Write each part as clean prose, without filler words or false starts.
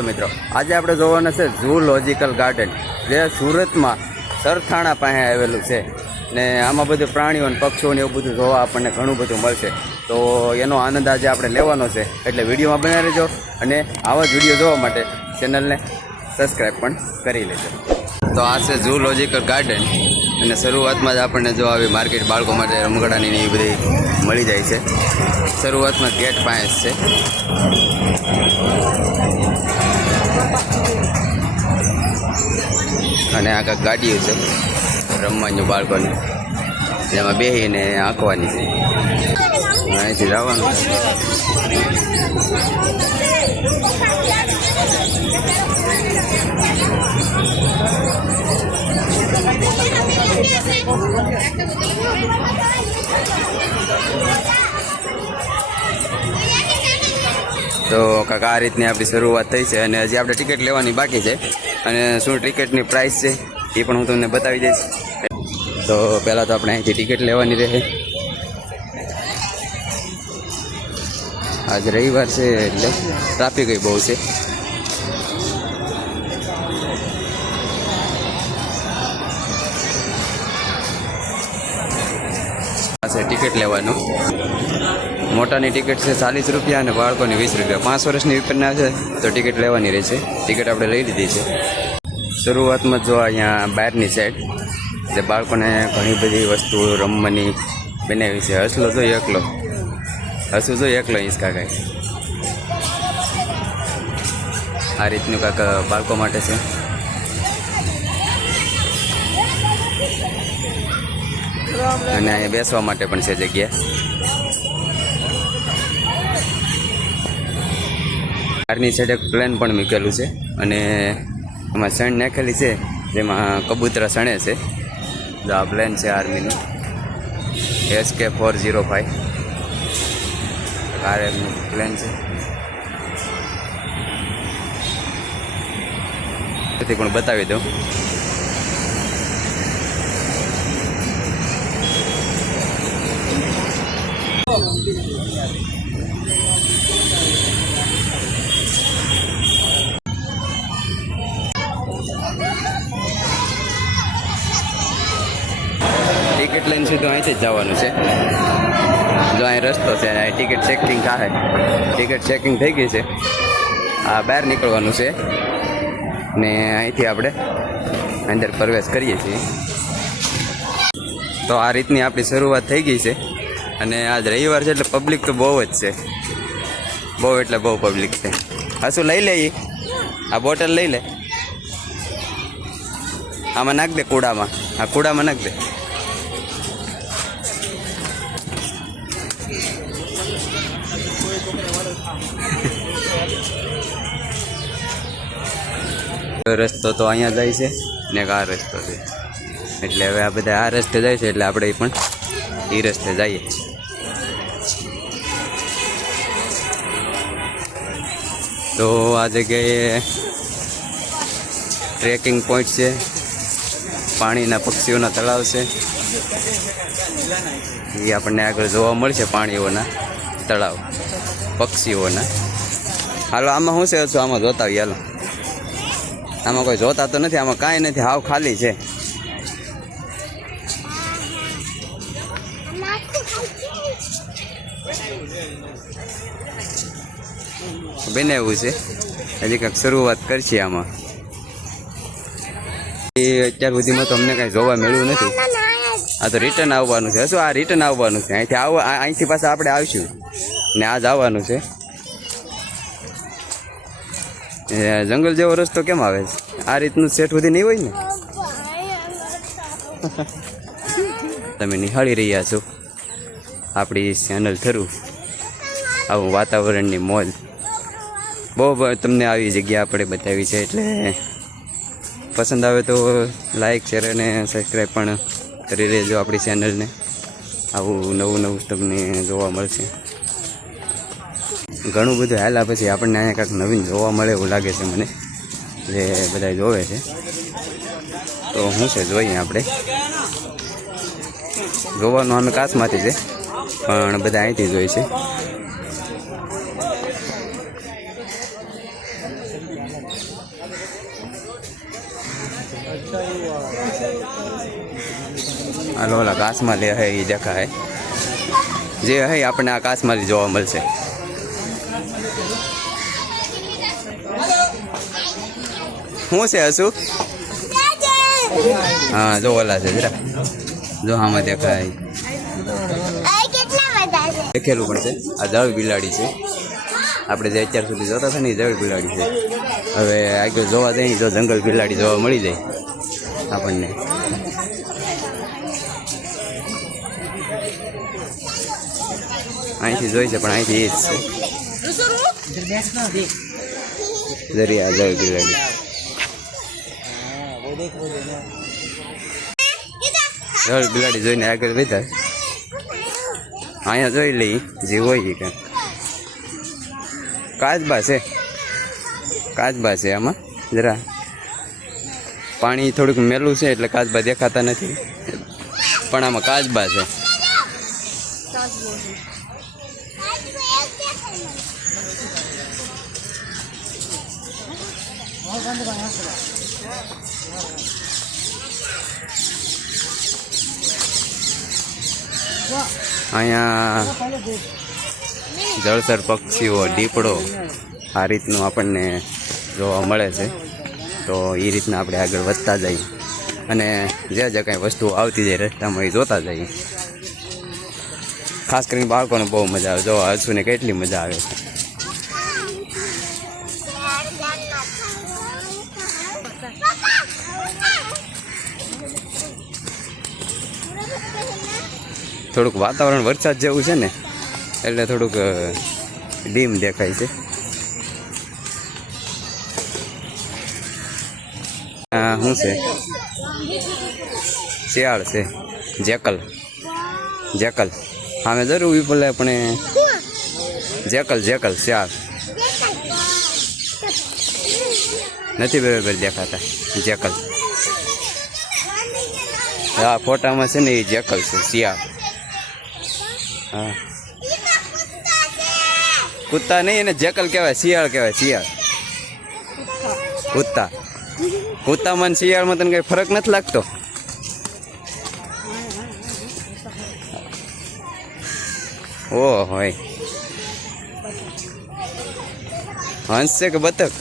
ચાલો મિત્રો, આજે આપણે જોવાના છે ઝૂલોજિકલ ગાર્ડન, જે સુરતમાં સરથાણા પાસે આવેલું છે ને આમાં બધું પ્રાણીઓ અને પક્ષીઓ ને એવું બધું જોવા આપણને ઘણું બધું મળશે. તો એનો આનંદ આજે આપણે લેવાનો છે, એટલે વિડીયોમાં બન્યા રહેજો અને આવા જ વિડીયો જોવા માટે ચેનલને સબસ્ક્રાઈબ પણ કરી લેજો. તો આ છે ઝૂલોજિકલ ગાર્ડન અને શરૂઆતમાં જ આપણને જો આવી માર્કેટ બાળકો માટે રમકડાની એ બધી મળી જાય છે. શરૂઆતમાં ગેટ પાસે છે. અને આ કાંઈક ગાડીઓ છે રમવાની બાળકોને, જેમાં બેસીને આંકવાની છે. અહીંથી જવાનું તો કાંઈક આ રીતની આપણી શરૂઆત થઈ છે અને હજી આપણે ટિકિટ લેવાની બાકી છે. અને શું ટિકિટની પ્રાઇસ છે એ પણ હું તમને બતાવી દઈશ. તો પહેલાં તો આપણે અહીંથી ટિકિટ લેવાની રહે. આજ રવિવાર છે એટલે ટ્રાફિક બહુ છે. આ છે ટિકિટ લેવાનું. મોટાની ટિકિટ છે 40 રૂપિયા અને બાળકોની 20 રૂપિયા. 5 વર્ષની ઉપરના છે તો ટિકિટ લેવાની રહેશે. ટિકિટ આપણે લઈ લીધી છે. શરૂઆતમાં જો અહીંયા બહારની સાઈડ જે બાળકોને ઘણી બધી વસ્તુઓ રમવાની બનાવી છે. હસલો જો એકલો, હસું જો એકલો હિંચકા કાંઈ આ રીતનું કાંઈક બાળકો માટે છે. અને અહીંયા બેસવા માટે પણ છે જગ્યા. બહારની સાઈડ એક પ્લેન પણ મૂકેલું છે અને એમાં સણ નાખેલી છે, જેમાં કબૂતરા સણે છે. જો આ પ્લેન છે આર્મીનું SK-405 આર્મીનું પ્લેન છે. તેથી પણ બતાવી દઉં. ટિકિટ લઈને સીધું અહીંથી જ જવાનું છે. જો અહીં રસ્તો છે, અહીં ટિકિટ ચેકિંગ થાય. ટિકિટ ચેકિંગ થઈ ગઈ છે. આ બહાર નીકળવાનું છે ને અહીંથી આપણે અંદર પ્રવેશ કરીએ છીએ. તો આ રીતની આપણી શરૂઆત થઈ ગઈ છે. અને આજ રવિવાર છે એટલે પબ્લિક તો બહુ જ છે. બહુ એટલે બહુ પબ્લિક છે. હા શું લઈ લે, આ બોટલ લઈ લે, આમાં નાખ દે કૂડામાં. આ કૂડામાં નાખ દે. રસ્તો તો અહીંયા જાય છે ને આ રસ્તો છે, એટલે હવે આ બધા આ રસ્તે જાય છે એટલે આપણે પણ એ રસ્તે જઈએ. તો આ જગ્યાએ ટ્રેકિંગ પોઈન્ટ છે, પાણીના પક્ષીઓના તળાવ છે. એ આપણને આગળ જોવા મળશે, પાણીઓના તળાવ પક્ષીઓના. હાલો આમાં શું છે, આમાં જોતા આવીએ. હાલો, આમાં કોઈ જોતા તો નથી, આમાં કાંઈ નથી, હાવ ખાલી છે. બનાવ્યું છે, હજી કંઈક શરૂઆત કરશે આમાં. એ અત્યાર સુધીમાં તો અમને કાંઈ જોવા મળ્યું નથી. આ તો રિટર્ન આવવાનું છે. શું આ રિટર્ન આવવાનું છે? અહીંથી પાછા આપણે આવીશું ને આ જ આવવાનું છે. જંગલ જેવો રસ્તો કેમ આવે છે? આ રીતનું સેટ સુધી નહીં હોય ને. તમે નિહાળી રહ્યા છો આપણી ચેનલ થ્રુ આવું વાતાવરણની મોજ. બહુ તમને આવી જગ્યા આપણે બતાવી છે, એટલે પસંદ આવે તો લાઈક, શેર અને સબસ્ક્રાઈબ પણ કરી લેજો આપણી ચેનલને. આવું નવું નવું તમને જોવા મળશે. ઘણું બધું હાલ્યા પછી આપણને અહીંયા કાંઈક નવીન જોવા મળે એવું લાગે છે મને, જે બધા જોવે છે. તો શું છે જોઈએ આપણે. જોવાનું અમે કાચમાંથી છે પણ બધા અહીંથી જોઈ છે. હાલો ઓલા કાચમાલી હે એ દેખાય જે હે આપણે આ કાચમાલી જોવા મળશે. શું છે હસુ? હા જો ઓલા છે જરા જો આમાં દેખાય દેખેલું પણ છે. આ જળ બિલાડી છે આપણે જે અત્યાર સુધી જોતા હતા ને એ જળ બિલાડી છે. હવે આગળ જોવા જઈએ તો જંગલ બિલાડી જોવા મળી જાય આપણને. અહીંથી જોઈ છે પણ અહીંથી એ જ છે દરિયા જળ બિલાડી. જળ બિલાડી જોઈને આગળ વધ્યા. અહીંયા જોઈ લઈ જે હોય કે કાચબા છે આમાં જરા પાણી થોડુંક મેલું છે એટલે કાચબા દેખાતા નથી પણ આમાં કાચબા છે. અહીંયા જળચર પક્ષીઓ દીપડો આ રીતનું આપણને જોવા મળે છે. તો એ રીતના આપણે આગળ વધતા જઈએ અને જ્યાં જ્યાં કાંઈ વસ્તુઓ આવતી જાય રસ્તામાં એ જોતા જઈએ. ખાસ કરીને બાળકોને બહુ મજા આવે. જોવા હસુને કેટલી મજા આવે છે. થોડુંક વાતાવરણ વરસાદ જેવું છે ને એટલે થોડુંક ડીમ દેખાય છે. શું છે? શિયાળ છે. જેકલ સામે જરૂર બોલે આપણે જેકલ શિયાળ નથી બરાબર દેખાતા. જેકલ હા ફોટામાં છે ને એ જેકલ છે શિયાળ. હા કૂતા નહીં એને જેકલ કહેવાય. શિયાળ કહેવાય શિયાળ. કૂતામાં શિયાળમાં તને કઈ ફરક નથી લાગતો? ઓ હોય હંસ છે કે બતક?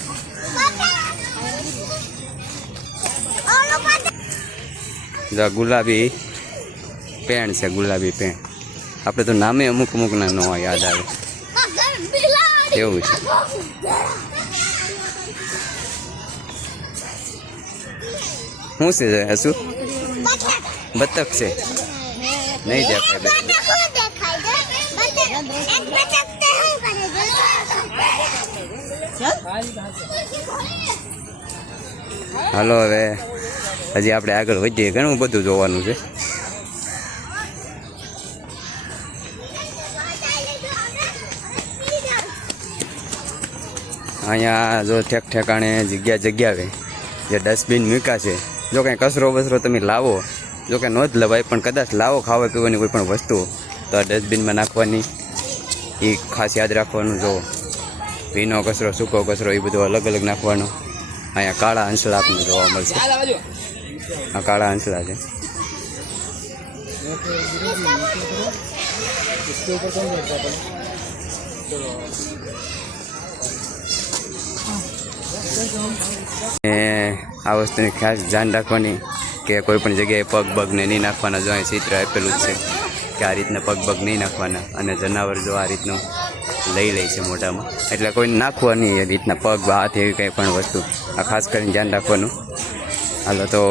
ગુલાબી પેણ છે. ગુલાબી પેણ આપણે તો નામે અમુક ના નો યાદ આવે એવું છે. શું છે હસુ? બતક છે. નહીં દેખાય. હાલો હવે હજી આપણે આગળ વધીએ. ઘણું બધું જોવાનું છે. અહીંયા જો ઠેકાણે જગ્યાએ જે ડસ્ટબિન મૂક્યા છે. જો કંઈ કચરો બસરો તમે લાવો, જો કે ન જ લવાય પણ કદાચ લાવો ખાવા પીવાની કોઈ પણ વસ્તુ તો આ ડસ્ટબિનમાં નાખવાની એ ખાસ યાદ રાખવાનું. જો ભીનો કચરો સૂકો કચરો એ બધું અલગ અલગ નાખવાનો. અહીંયા કાળા હંસલા આપણને જોવા મળશે. આ કાળા હંસલા છે. આ વસ્તુની ખાસ ધ્યાન રાખવાની કે કોઈ પણ જગ્યાએ પગ બગને નહીં નાખવાના. જો અહીં ચિત્ર આપેલું જ છે કે આ રીતના પગ બગ નહીં નાખવાના. અને જનાવર જો આ રીતનું લઈ લે છે મોઢામાં એટલે કોઈને નાખવા નહીં એ રીતના પગ હાથ એવી કંઈ પણ વસ્તુ. આ ખાસ કરીને ધ્યાન રાખવાનું. હાલો તો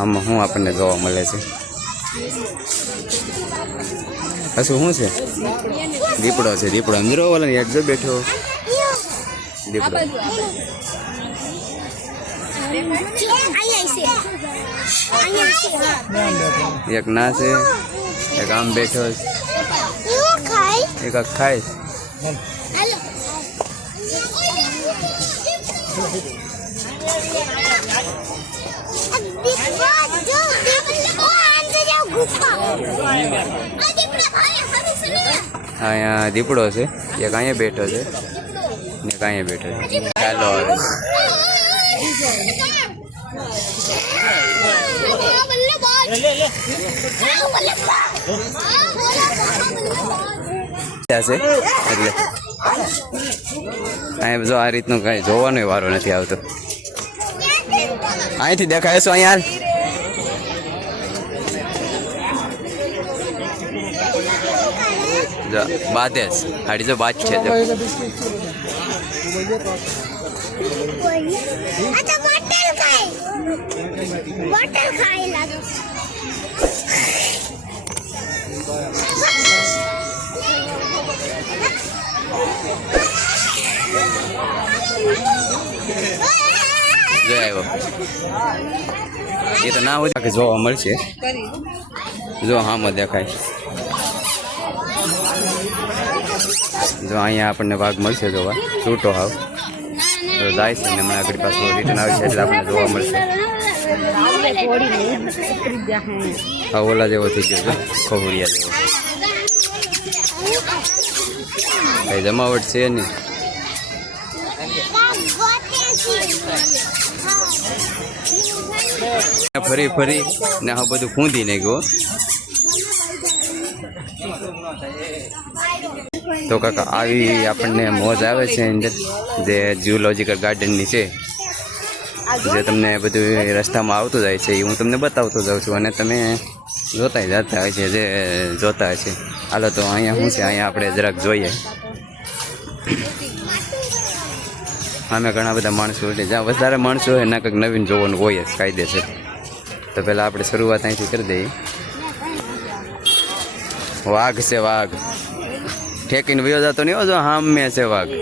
આમાં શું આપણને જોવા મળે છે? શું છે? દીપડો છે. દીપડો અંદર વાળા યાદ જો બેઠો દીપડો. એક ના છે, એક આમ બેઠો એક ખાય. અહીંયા દીપડો છે. એક અહીંયા બેઠો છે ને એક અહીંયા બેઠો છે. ચાલો હવે એટલે અહીંયા જો આ રીતનું કઈ જોવાનો વારો નથી આવતો. અહીંથી દેખાય છો અહીંયા બાદેસ હાડી જો બાદ છે એ તો ના હોય જોવા મળશે. જો હામાં દેખાય જો અહીંયા આપણને વાઘ મળશે જોવા છૂટો હાવ તો જાય છે ને હમણાં આગળ પાછું રિટર્ન આવે છે એટલે આપણને જોવા મળશે. હા ઓલા જેવો થઈ ગયો છે ખોહુરિયા જેવો કઈ જમાવટ છે નહીં. ફરી ફરી ને આ બધું ખૂંદી નાખ્યું. તો કાકા આવી આપણને મોજ આવે છે અંદર જે ઝૂઓલોજીકલ ગાર્ડનની છે જે તમને બધું રસ્તામાં આવતું જાય છે એ હું તમને બતાવતો જાઉં છું અને તમે જોતા જતા હોય છે જે જોતા હોય છે. હાલો તો અહીંયા શું છે અહીંયા આપણે જરાક જોઈએ. અમે ઘણા બધા માણસો એટલે જ્યાં વધારે માણસો હોય એના કંઈક નવીન જોવાનું હોય જ કાયદેસર. તો પહેલાં આપણે શરૂઆત અહીંથી કરી દઈએ. વાઘ છે વાઘ ઠેકીને વયો જતો નહીં જો હામે છે વાઘ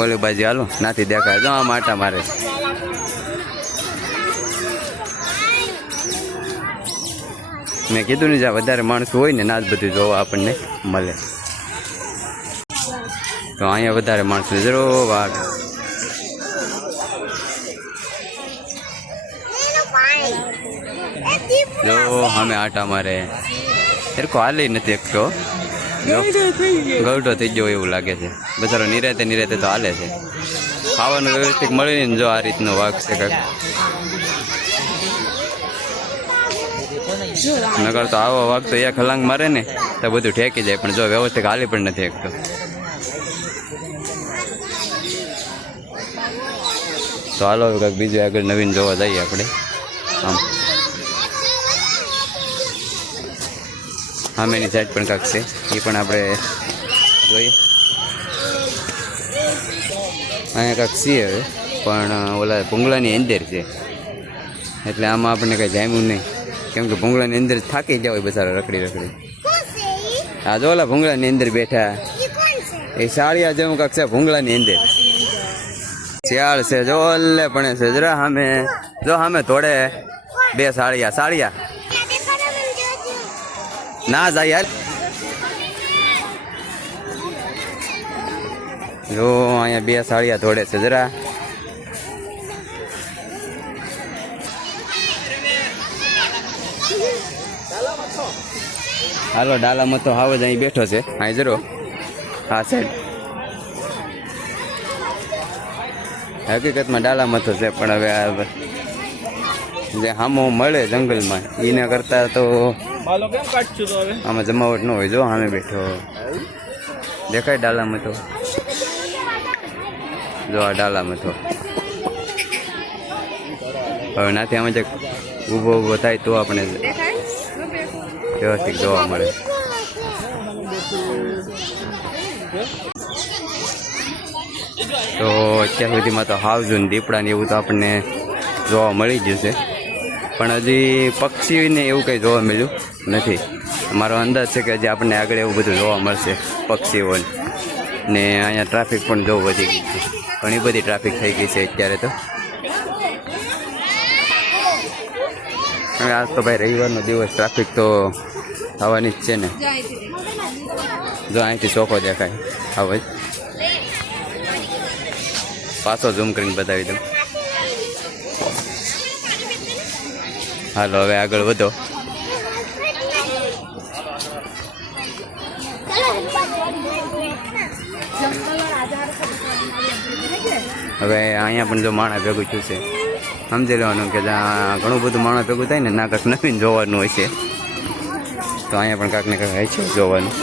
ઓલી બાજુ હાલો નાથી દેખાય જો આમ આટા મારે. મેં કીધું ને જ્યાં વધારે માણસો હોય ને ના જ બધું જોવા આપણને મળે. તો અહીંયા વધારે માણસો જરો વાઘ જો અમે આટા મારે એરકો હાલી નથી એકતો ગૌઢો થઈ ગયો એવું લાગે છે બચારો નિરાતે નિરાતે તો હાલે છે. ખાવાનું વ્યવસ્થિત મળે ને જો આ રીતનો વાઘ છે કાંઈક નગર તો આવો વાઘ તો એક હલાંગ મારે ને તો બધું ઠેકી જાય પણ જો વ્યવસ્થિત હાલી પણ નથી એકતો. તો હાલો કાંઈક બીજું આગળ નવીન જોવા જઈએ આપણે. આમ સામેની સાઈડ પણ કાંક છે એ પણ આપણે જોઈએ. અહીંયા કાંક છીએ હવે પણ ઓલા ભૂંગળાની અંદર છે એટલે આમાં આપણને કંઈ જામ્યું નહીં કેમ કે ભૂંગળાની અંદર થાકી ગયા હોય બચારા રખડી રખડી. હા જો ઓલા ભૂંગળાની અંદર બેઠા એ સાળિયા જેવું કાંક છે ભૂંગળાની અંદર. શિયાળ છે જો ઓલે પણ છે જરા સામે જો સામે થોડે બે સાળિયા સાળિયા ના જાય યાર. જો અહીંયા બે સાળિયા થોડે છે જરા. હાલો ડાલામાં તો હાવ જ અહીં બેઠો છે અહીં જરો હા સાઈડ. હકીકતમાં ડાલામાં તો છે પણ હવે જે હામો મળે જંગલમાં એના કરતાં તો આમાં જમાવટ ન હોય. જો સામે બેઠો દેખાય ડાલામાં તો જો આ ડાલામાં તો હવે નાથી આમાં જે ઊભો ઊભો થાય તો આપણે વ્યવસ્થિત જોવા મળે. તો અત્યાર સુધીમાં તો હાવજુન દીપડા ને એવું તો આપણને જોવા મળી ગયું છે પણ હજી પક્ષીને એવું કંઈ જોવા મળ્યું નથી. મારો અંદાજ છે કે હજી આપણને આગળ એવું બધું જોવા મળશે પક્ષીઓને. ને અહીંયા ટ્રાફિક પણ જોવું વધી ગઈ છે ઘણી બધી ટ્રાફિક થઈ ગઈ છે અત્યારે તો. આજ તો ભાઈ રવિવારનો દિવસ ટ્રાફિક તો થવાની જ છે ને. જો અહીંથી ચોખ્ખો દેખાય હવે પાછો ઝૂમ કરીને બતાવી દઉં. હાલો હવે આગળ વધો. હવે અહીંયા પણ જો માણસ ભેગું થયું છે સમજી લેવાનું કે જ્યાં ઘણું બધું માણસ ભેગું થાય ને ના કાંઈક નવીન જોવાનું હોય છે. તો અહીંયા પણ કાંઈક ને કાંઈક હોય છે જોવાનું.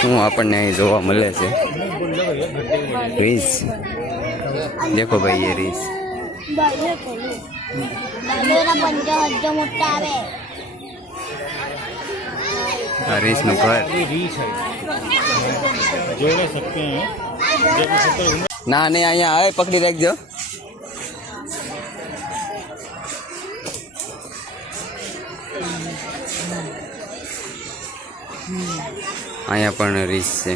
શું આપણને અહીં જોવા મળે છે? રીસ દેખો ભાઈ, એ રીસ આ રીસનું ઘર. ના નહીં, અહીંયા આવે પકડી રાખજો. અહીંયા પણ રીસ છે.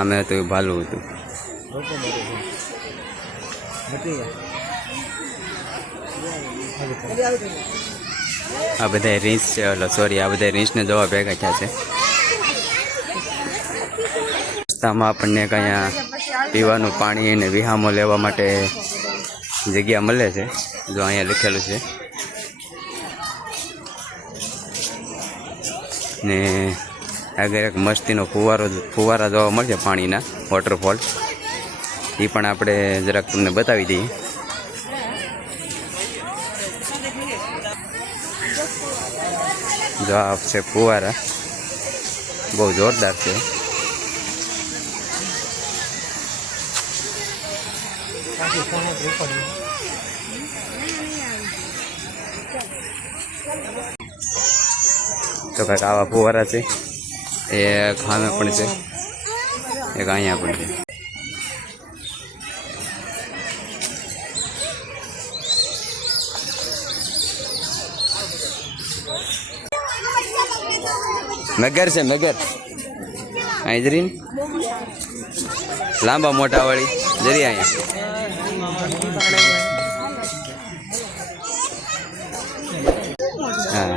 અમે હતું એ ભાલું હતું. આ બધા રીંછ છે, સોરી આ બધા રીંછને જોવા ભેગા થયા છે. રસ્તામાં આપણને અહીંયા પીવાનું પાણી અને વિહામો લેવા માટે જગ્યા મળે છે. જો અહીંયા લખેલું છે ને આગળ એક મસ્તીનો ફુવારા જોવા મળશે પાણીના, વોટરફોલ. એ પણ આપણે જરાક તમને બતાવી દઈએ. જો આ છે ફુવારા, બહુ જોરદાર છે. તો કાંઈક આવા ફુવારા છે. એ ખામે પણ છે, એક અહીંયા પણ છે. મગર છે, મગર અહીં જરીને લાંબા મોટા વાળી જરી અહીંયા. હા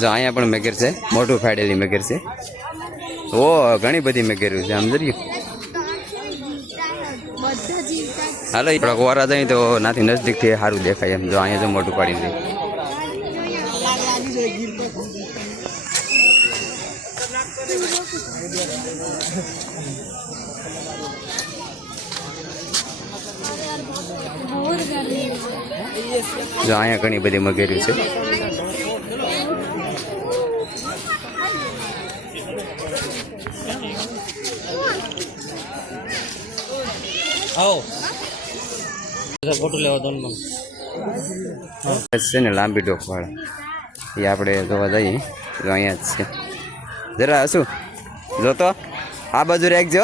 જો અહીંયા પણ મગર છે, મોટું ફાડેલી મગર છે. ઓ ઘણી બધી મગર છે આમ જરી. હાલો થોડાક ઓરા જાય તો નાથી નજદીકથી સારું દેખાય એમ. જો અહીંયા જો મોટું પાડી દે. જો અહીંયા ઘણી બધી મગેરી છે. છે ને લાંબી ડોક વાળા, એ આપણે જોવા જઈએ તો અહીંયા જ છે. જરા શું જોતો આ બાજુ રાખજો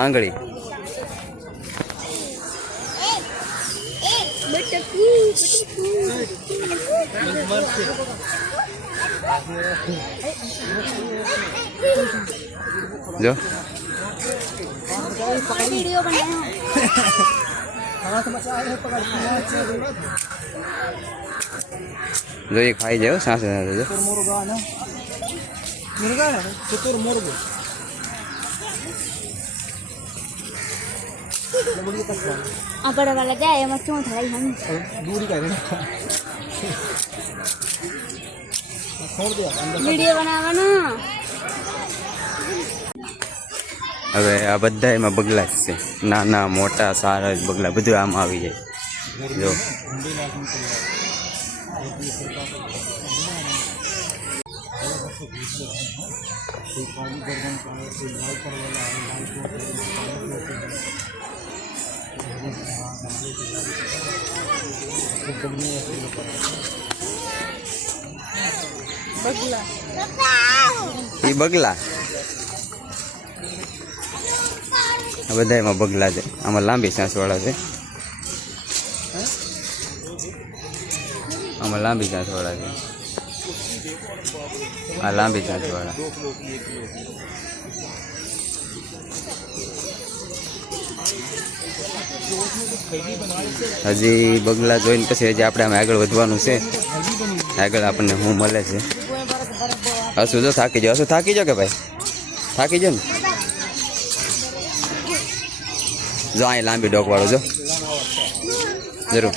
આંગળી. જો જો એ ખાઈ જાઓ સાસે સાસે. જો આપણે વાલા જાય એમાં શું થાય હમ વિડીયો બનાવવાનો. હવે આ બધા એમાં બગલા જ છે, નાના મોટા સારા બગલા બધું આમાં આવી જાય. જો એ બગલા બધા એમાં બગલા છે. આમાં લાંબી સાંસવાળા છે, આમાં લાંબી સાંસવાળા છે. આ લાંબી સાંસવાળા. હજી બગલા જોઈને પછી હજી આપણે આમ આગળ વધવાનું છે. આગળ આપણને શું મળે છે. હસું જો થાકી જાઓ, હસું થાકી જાઓ કે ભાઈ થાકી જાઓ ને. જો અહીં લાંબી ડોક વાળો જો જરૂર.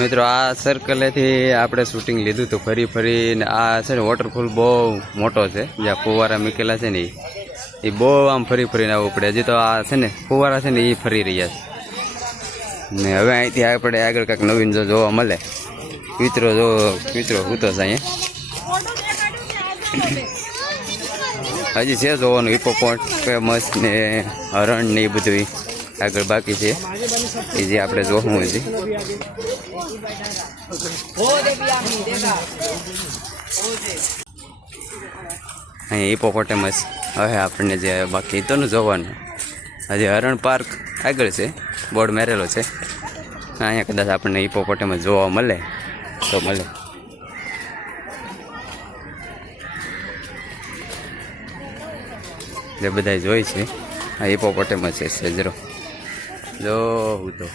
મિત્રો આ સર્કલેથી આપણે શૂટિંગ લીધું હતું ફરી ફરીને. આ છે ને વોટરફોલ બહુ મોટો છે, જ્યાં ફુવારા મૂકેલા છે ને એ બહુ આમ ફરી ફરીને આવવું પડે. હજી તો આ છે ને ફુવારા છે ને એ ફરી રહ્યા છે ને. હવે અહીંથી આપણે આગળ કાંઈક નવીન જો જોવા મળે. મિત્રો હું તો છે અહીંયા હજી છે જોવાનું. હિપોપોટેમસ ને હરણ ને એ બધું આગળ બાકી છે, એ જે આપણે જોવું હજી. અહીંયા હિપોપોટેમસ હવે આપણને જે બાકી તો જોવાનું. હજી હરણ પાર્ક આગળ છે, બોર્ડ મેરેલો છે. અહીંયા કદાચ આપણને હિપોપોટેમસ જોવા મળે તો મળે. જે બધા જોઈ છે આ હિપોપોટેમસ છે સેજરો જો હું તો.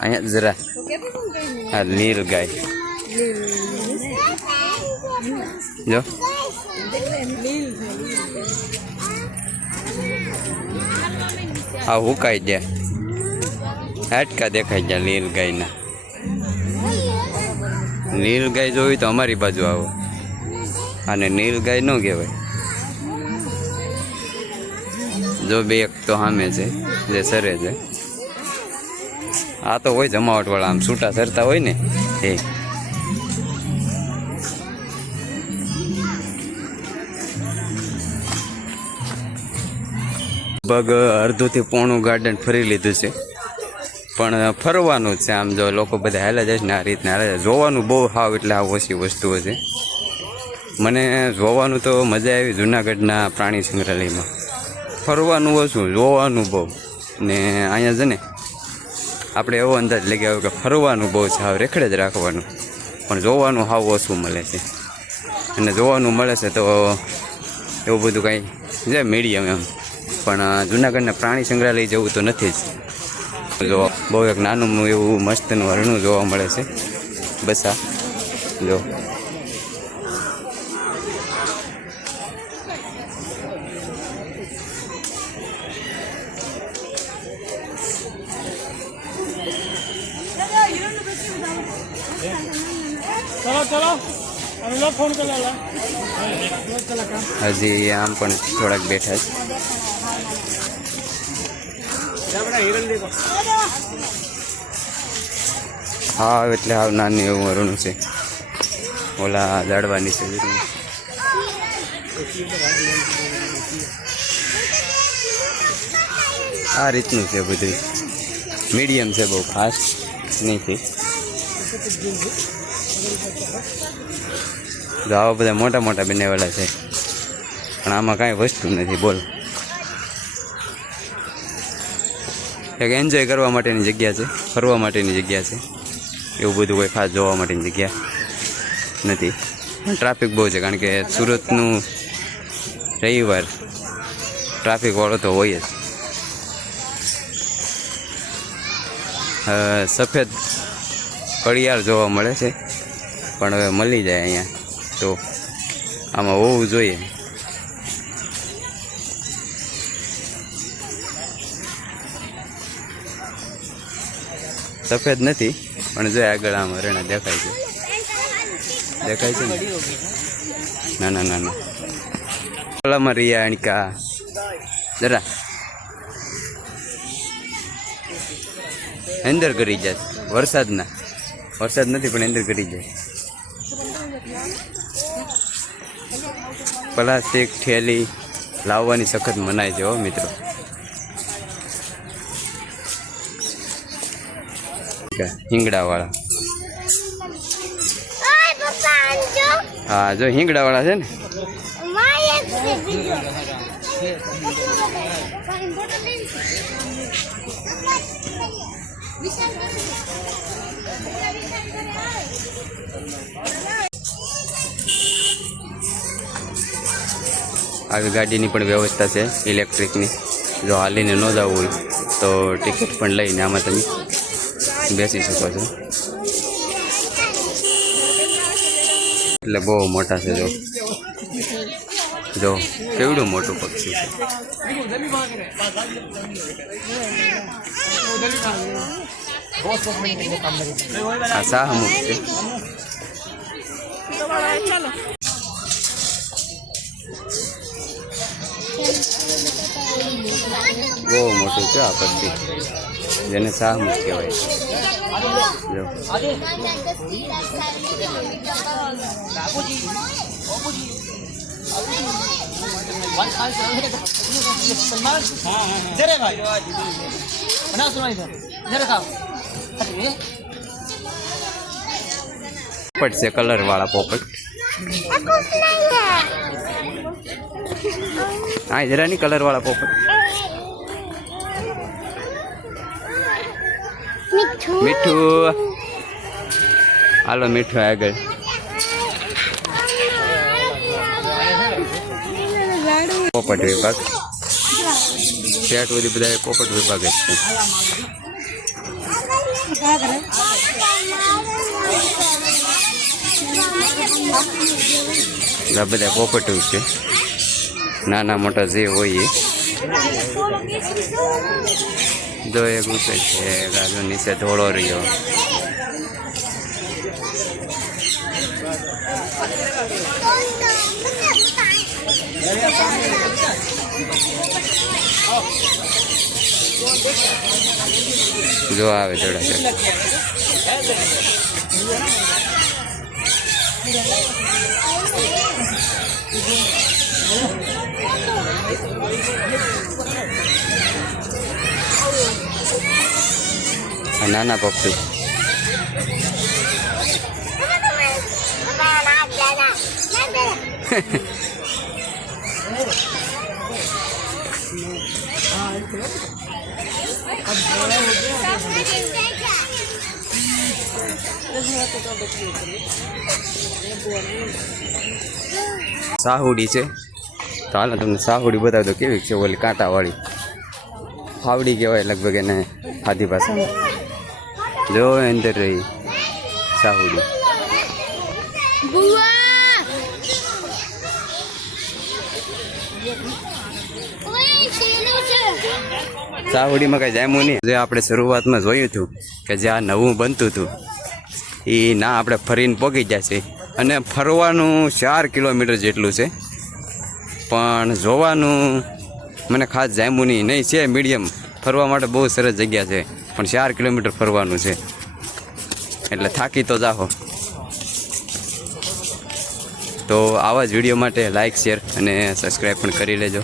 અહીંયા જરા આ નીલ ગાય જો આ હુકાઈ જાય, હાટકા દેખાઈ જાય નીલ ગાયના. નીલ ગાય જોવી તો અમારી બાજુ આવો. અને નીલ ગાય ન કહેવાય. જો બે એક તો સામે છે જે સરે છે. આ તો હોય જમાવટવાળા, આમ છૂટા સરતા હોય ને એ. લગભગ અડધુંથી પોણું ગાર્ડન ફરી લીધું છે, પણ ફરવાનું જ છે. આમ જો લોકો બધા હાલે જાય ને આ રીતના હાલે જાય. જોવાનું બહુ હાવ એટલે આ ઓછી વસ્તુઓ છે. મને જોવાનું તો મજા આવી જુનાગઢના પ્રાણી સંગ્રહાલયમાં. ફરવાનું ઓછું, જોવાનું બહુ. ને અહીંયા છે ને આપણે એવો અંદાજ લઈ આવ્યો કે ફરવાનું બહુ છે, હાવ રેખડે જ રાખવાનું, પણ જોવાનું હાવ ઓછું મળે છે. અને જોવાનું મળે છે તો એવું બધું કાંઈ છે મીડિયમ એમ. પણ જુનાગઢના પ્રાણી સંગ્રહાલય જેવું તો નથી જ. જો બહુ એક નાનું એવું મસ્તનું હરણું જોવા મળે છે. બસ આ જો હજી આમ પણ થોડાક બેઠા છે. હા એટલે હાવ નાની એવું હરણું છે, ઓલા ઝાડવાની છે. આ રીતનું છે બધું, મીડિયમ છે, બહુ ખાસ નથી. તો આવા બધા મોટા મોટા બનાવેલા છે, પણ આમાં કાંઈ વસ્તુ નથી. બોલ, એક એન્જોય કરવા માટેની જગ્યા છે, ફરવા માટેની જગ્યા છે. એવું બધું કોઈ ખાસ જોવા માટેની જગ્યા નથી. ટ્રાફિક બહુ છે, કારણ કે સુરતનું રવિવાર ટ્રાફિકવાળો તો હોય જ. સફેદ કડિયાળ જોવા મળે છે, પણ હવે મળી જાય અહીંયા તો આમાં હોવું જોઈએ. સફેદ નથી, પણ જો આગળ આમ હરણા દેખાય છે. દેખાય છે ને? ના ના ના ઓલામાં રહ્યા અણકા જરા અંદર કરી જાય. વરસાદ નથી, પણ અંદર કરી જાય. પ્લાસ્ટિક થેલી લાવવાની સખત મનાય છે હો મિત્રો. હિંગડાવાળા, હા જો હિંગડાવાળા છે ને. આવી ગાડીની પણ વ્યવસ્થા છે ઇલેક્ટ્રિકની. જો હાલીને ન જવું હોય તો ટિકિટ પણ લઈને આમાં તમે બેસી શકો છો. એટલે બહુ મોટા છે. જો જો કેવડું મોટું પક્ષી છે. આ શાહમુખ છે. બહુ મોટું છે આ પક્ષી, જેને શાહમુખ કહેવાય. જો પોપટ છે, કલર વાળા પોપટ. હા જરા ની કલર વાળા પોપટ. મીઠું હાલો, મીઠું આગળ. પોપટ વિભાગ પેટ બધી બધા પોપટ વિભાગ જ છે. આ બધા પોપટ છે, નાના મોટા જે હોય એ. જો એક ઉભે છે, ગાજો નીચે ધોળો રહ્યો. જો આવે થોડા નાના પક્ષી. સાહુડી છે, તો હાલો તમને સાહુડી બતાવી દો કેવી છે. ઓલી કાંટાવાળી ફાવડી કહેવાય લગભગ એને આદિ ભાષામાં. જો અંદર રહી સાહુડી. સાહુડીમાં કઈ જામ્યું નહીં. જે આપણે શરૂઆતમાં જોયું હતું કે જે આ નવું બનતું હતું એ ના આપણે ફરીને પહોંચી જાય છે. અને ફરવાનું 4 કિલોમીટર જેટલું છે, પણ જોવાનું મને ખાસ જામ્યું નહીં છે. મીડિયમ ફરવા માટે બહુ સરસ જગ્યા છે, પણ 4 કિલોમીટર ફરવાનું છે એટલે થાકી તો જાઓ. તો આવા જ વિડીયો માટે લાઇક, શેર અને સબસ્ક્રાઈબ પણ કરી લેજો.